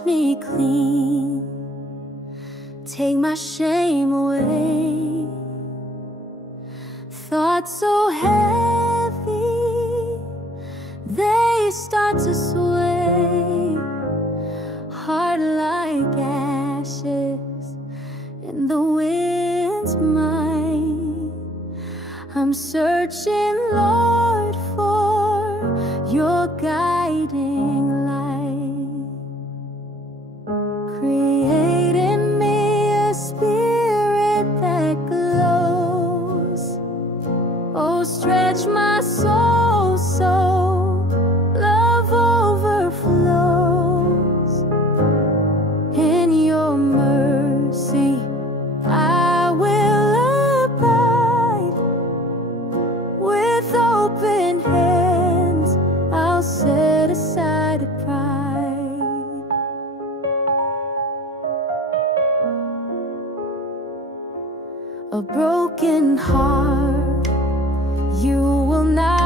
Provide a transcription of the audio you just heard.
wash me clean, take my shame away. Thoughts so heavy, they start to sway. Heart like ashes in the wind's mind. I'm searching, Lord, for your guiding light. Create in me a spirit that glows. Oh, stretch my soul so love overflows. In your mercy I will abide. With open hands I'll set aside pride. A broken heart you will not